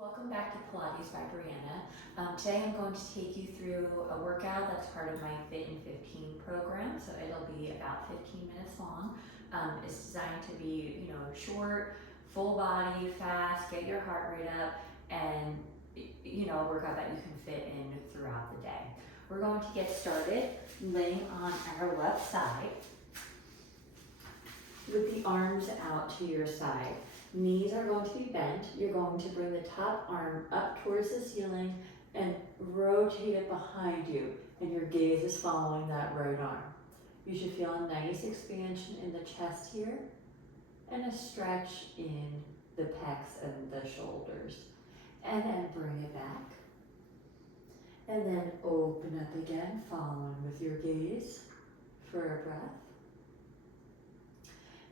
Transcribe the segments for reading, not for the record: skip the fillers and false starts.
Welcome back to Pilates by Brianna. Today I'm going to take you through a workout that's part of my Fit in 15 program, so it'll be about 15 minutes long. It's designed to be, short, full body, fast, get your heart rate up, and a workout that you can fit in throughout the day. We're going to get started laying on our left side with the arms out to your side. Knees are going to be bent. You're going to bring the top arm up towards the ceiling and rotate it behind you, and your gaze is following that right arm. You should feel a nice expansion in the chest here and a stretch in the pecs and the shoulders. And then bring it back. And then open up again, following with your gaze for a breath.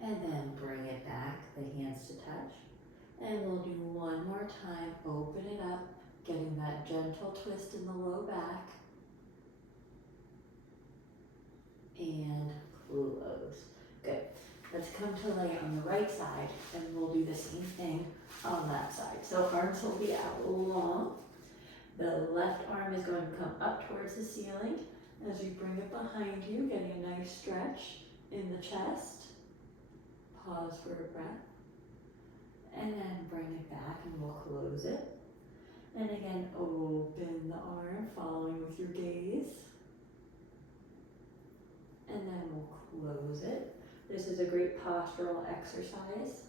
And then bring it back, the hands to touch. And we'll do one more time, open it up, getting that gentle twist in the low back. And close. Good. Let's come to lay on the right side, and we'll do the same thing on that side. So arms will be out long. The left arm is going to come up towards the ceiling as you bring it behind you, getting a nice stretch in the chest. Pause for a breath, and then bring it back and we'll close it. And again, open the arm, following with your gaze. And then we'll close it. This is a great postural exercise.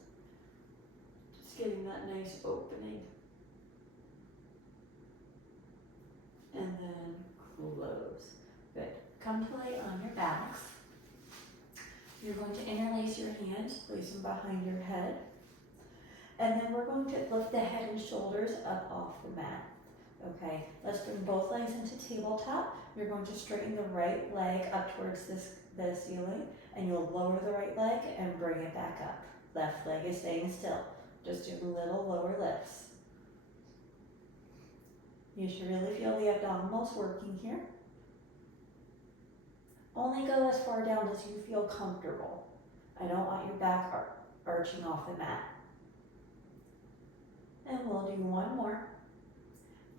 Just getting that nice opening. And then close. Good. Come to lay on your backs. You're going to interlace your hands, place them behind your head. And then we're going to lift the head and shoulders up off the mat. Okay, let's bring both legs into tabletop. You're going to straighten the right leg up towards the ceiling, and you'll lower the right leg and bring it back up. Left leg is staying still. Just do little lower lifts. You should really feel the abdominals working here. Only go as far down as you feel comfortable. I don't want your back arching off the mat. And we'll do one more.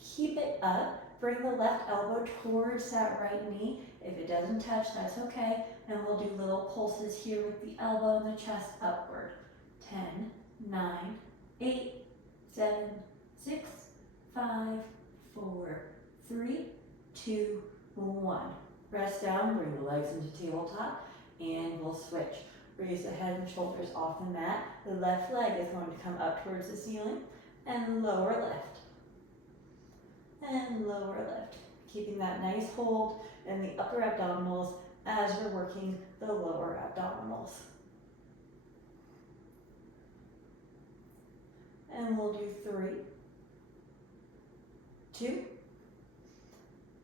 Keep it up. Bring the left elbow towards that right knee. If it doesn't touch, that's okay. And we'll do little pulses here with the elbow and the chest upward. 10, 9, 8, 7, 6, 5, 4, 3, 2, 1. Rest down, bring the legs into tabletop, and we'll switch. Raise the head and shoulders off the mat. The left leg is going to come up towards the ceiling, and lower lift. And lower lift. Keeping that nice hold in the upper abdominals as we're working the lower abdominals. And we'll do 3, 2,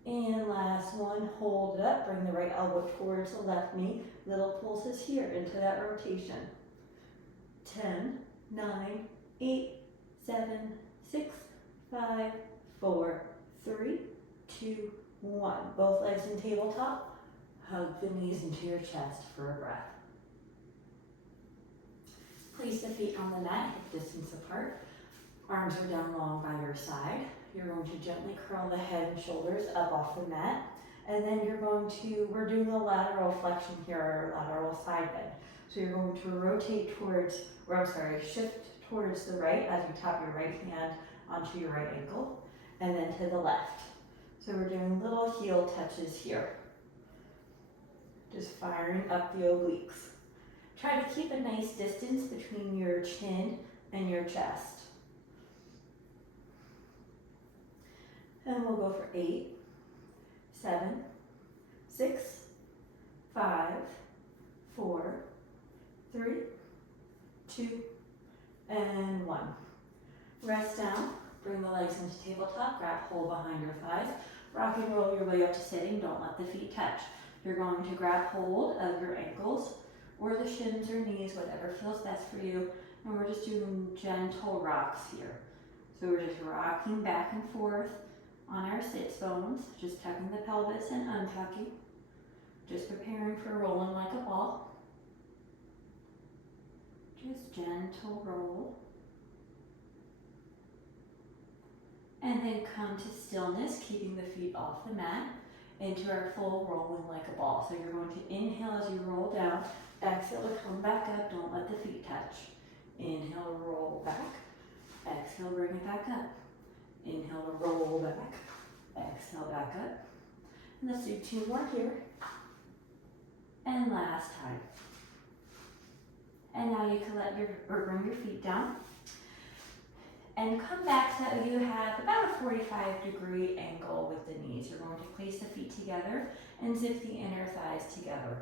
and last one, hold it up, bring the right elbow towards the left knee. Little pulses here into that rotation. 10, 9, 8, 7, 6, 5, 4, 3, 2, 1. Both legs in tabletop. Hug the knees into your chest for a breath. Place the feet on the mat, hip distance apart. Arms are down long by your side. You're going to gently curl the head and shoulders up off the mat. And then we're doing a lateral flexion here, or lateral side bend. So you're going to shift towards the right as you tap your right hand onto your right ankle, and then to the left. So we're doing little heel touches here. Just firing up the obliques. Try to keep a nice distance between your chin and your chest. And we'll go for 8, 7, 6, 5, 4, 3, 2, and 1. Rest down, bring the legs into tabletop, grab hold behind your thighs, rock and roll your way up to sitting, don't let the feet touch. You're going to grab hold of your ankles or the shins or knees, whatever feels best for you, and we're just doing gentle rocks here. So we're just rocking back and forth on our sits bones, just tucking the pelvis and untucking, just preparing for rolling like a ball. Just gentle roll. And then come to stillness, keeping the feet off the mat, into our full rolling like a ball. So you're going to inhale as you roll down, exhale to come back up, don't let the feet touch. Inhale, roll back, exhale, bring it back up. Inhale, roll back, exhale, back up. And let's do 2 more here. And last time. And now you can bring your feet down. And come back so that you have about a 45-degree angle with the knees. You're going to place the feet together and zip the inner thighs together.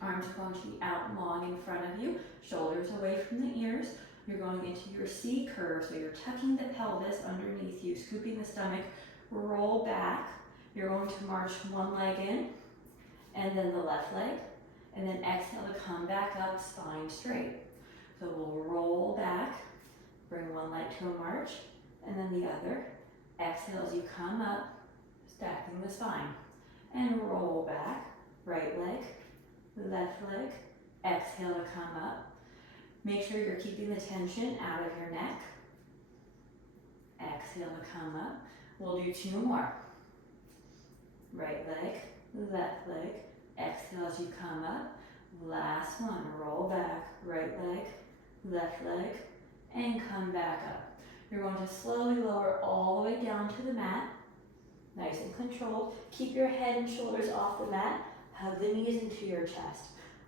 Arms are going to be out long in front of you, shoulders away from the ears. You're going into your C curve, so you're tucking the pelvis underneath you, scooping the stomach, roll back. You're going to march one leg in, and then the left leg, and then exhale to come back up, spine straight. So we'll roll back, bring one leg to a march, and then the other. Exhale as you come up, stacking the spine. And roll back, right leg, left leg, exhale to come up. Make sure you're keeping the tension out of your neck. Exhale to come up. We'll do 2 more. Right leg, left leg, exhale as you come up. Last one, roll back, right leg, left leg, and come back up. You're going to slowly lower all the way down to the mat. Nice and controlled. Keep your head and shoulders off the mat. Hug the knees into your chest.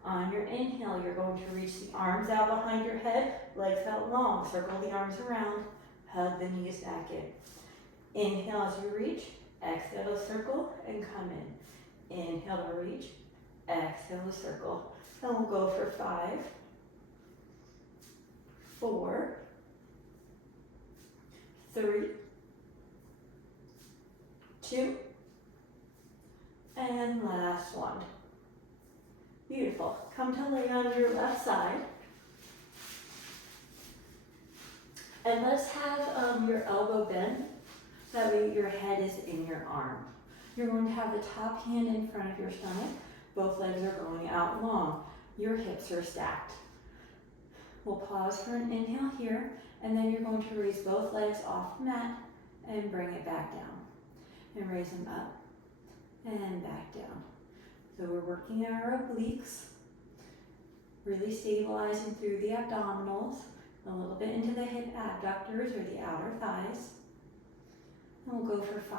On your inhale, you're going to reach the arms out behind your head, legs out long. Circle the arms around. Hug the knees back in. Inhale as you reach. Exhale to circle and come in. Inhale to reach. Exhale to circle. And we'll go for 5, 4, 3, 2, and last one. Beautiful. Come to lay on your left side. And let's have your elbow bent, so that way your head is in your arm. You're going to have the top hand in front of your stomach. Both legs are going out long. Your hips are stacked. We'll pause for an inhale here, and then you're going to raise both legs off the mat and bring it back down. And raise them up and back down. So we're working our obliques, really stabilizing through the abdominals, a little bit into the hip abductors or the outer thighs. And we'll go for 5,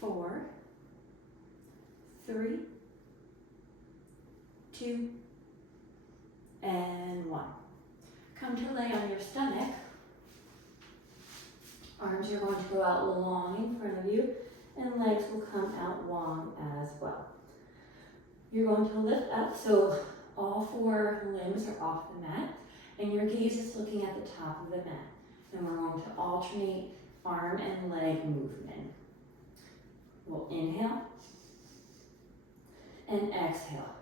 4, 3, 2, and 1. Come to lay on your stomach. Arms are going to go out long in front of you, and legs will come out long as well. You're going to lift up, so all 4 limbs are off the mat, and your gaze is looking at the top of the mat. And we're going to alternate arm and leg movement. We'll inhale and exhale.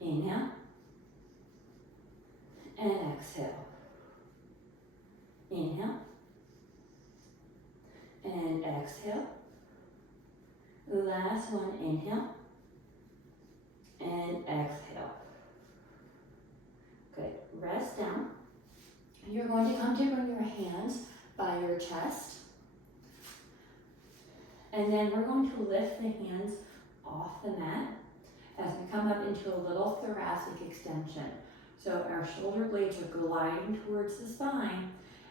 Inhale and exhale. Inhale and exhale. Last one, inhale and exhale. Good. Rest down. You're going to come to bring your hands by your chest. And then we're going to lift the hands off the mat as we come up into a little thoracic extension. So our shoulder blades are gliding towards the spine,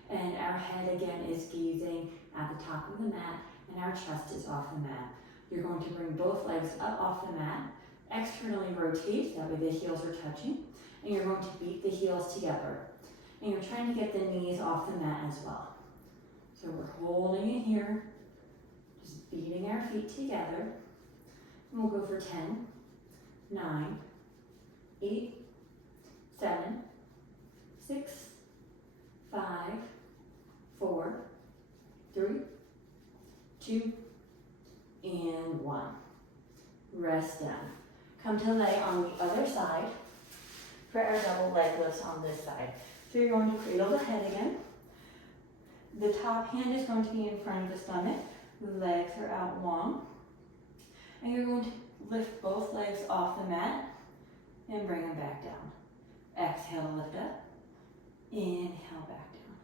and our head again is gazing at the top of the mat, and our chest is off the mat. You're going to bring both legs up off the mat, externally rotate, that way the heels are touching, and you're going to beat the heels together. And you're trying to get the knees off the mat as well. So we're holding it here, just beating our feet together. And we'll go for 10, 9, 8, 7, 6, 5, 4, 3, 2, and 1. Rest down. Come to lay on the other side for our double leg lifts on this side. So you're going to cradle the head again. The top hand is going to be in front of the stomach. The legs are out long. And you're going to lift both legs off the mat and bring them back down. Exhale, lift up. Inhale, back down.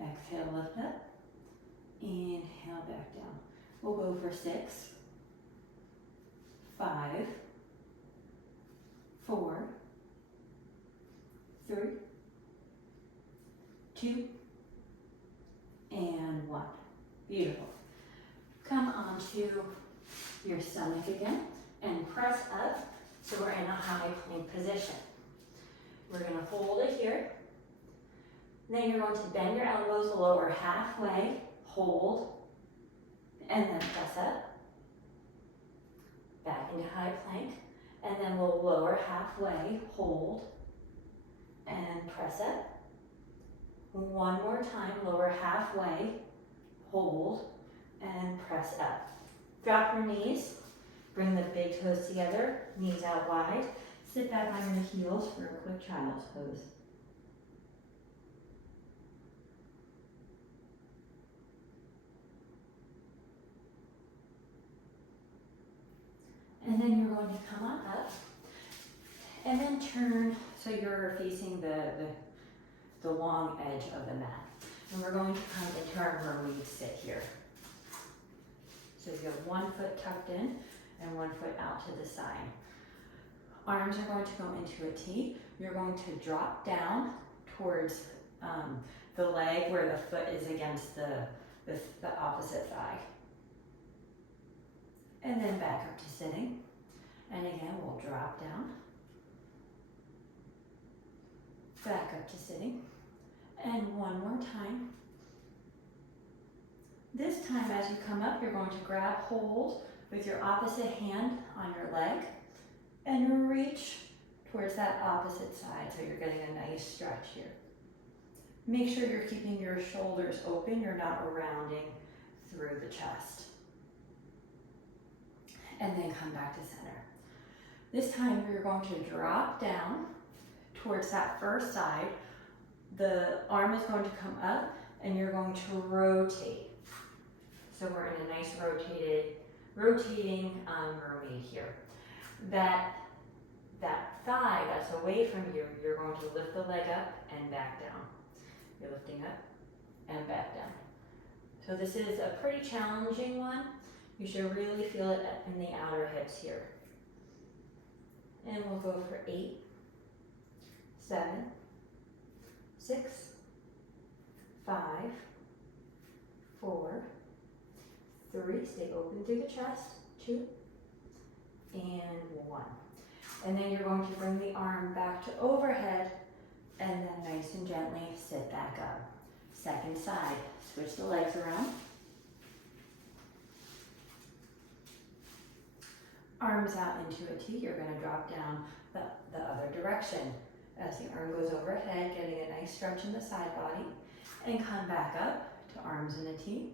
Exhale, lift up. Inhale, back down. We'll go for 6, 5, 4, 3, 2, and 1. Beautiful. Come onto your stomach again and press up so we're in a high plank position. We're going to hold it here. Then you're going to bend your elbows lower halfway, hold, and then press up. Back into high plank. And then we'll lower halfway, hold, and press up. One more time, lower halfway, hold, and press up. Drop your knees, bring the big toes together, knees out wide. Sit back on your heels for a quick child's pose. And then you're going to come on up and then turn so you're facing the long edge of the mat. And we're going to come into our mermaid sit here. So you have one foot tucked in and one foot out to the side. Arms are going to go into a T. You're going to drop down towards the leg where the foot is against the opposite thigh. And then back up to sitting. And again, we'll drop down. Back up to sitting. And one more time. This time as you come up, you're going to grab hold with your opposite hand on your leg and reach towards that opposite side so you're getting a nice stretch here. Make sure you're keeping your shoulders open, you're not rounding through the chest. And then come back to center. This time you're going to drop down towards that first side. The arm is going to come up and you're going to rotate. So we're in a nice rotating mermaid here. That thigh that's away from you, you're going to lift the leg up and back down. You're lifting up and back down. So this is a pretty challenging one. You should really feel it in the outer hips here. And we'll go for 8, 7, 6, 5, 4, 3, stay open through the chest, 2, and 1. And then you're going to bring the arm back to overhead and then nice and gently sit back up. Second side, switch the legs around. Arms out into a T, you're going to drop down the other direction as the arm goes overhead, getting a nice stretch in the side body, and come back up to arms in a T,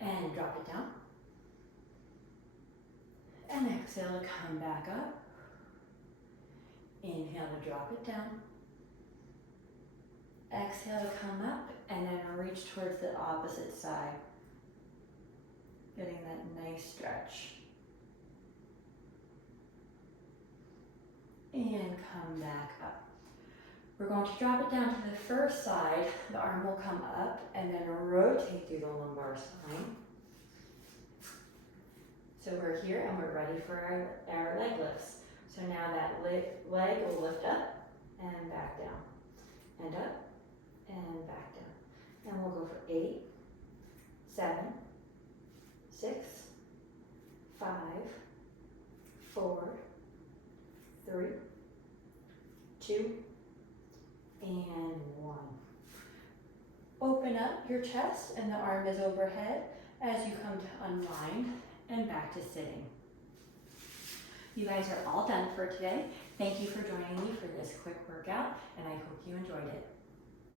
and drop it down. And exhale to come back up. Inhale to drop it down. Exhale to come up, and then reach towards the opposite side, getting that nice stretch. And come back up. We're going to drop it down to the first side. The arm will come up and then rotate through the lumbar spine. So we're here and we're ready for our leg lifts. So now that leg will lift up and back down. And up and back down. And we'll go for 8, 7, 6, 5, 4, 3, 2, and 1. Open up your chest and the arm is overhead as you come to unwind and back to sitting. You guys are all done for today. Thank you for joining me for this quick workout, and I hope you enjoyed it.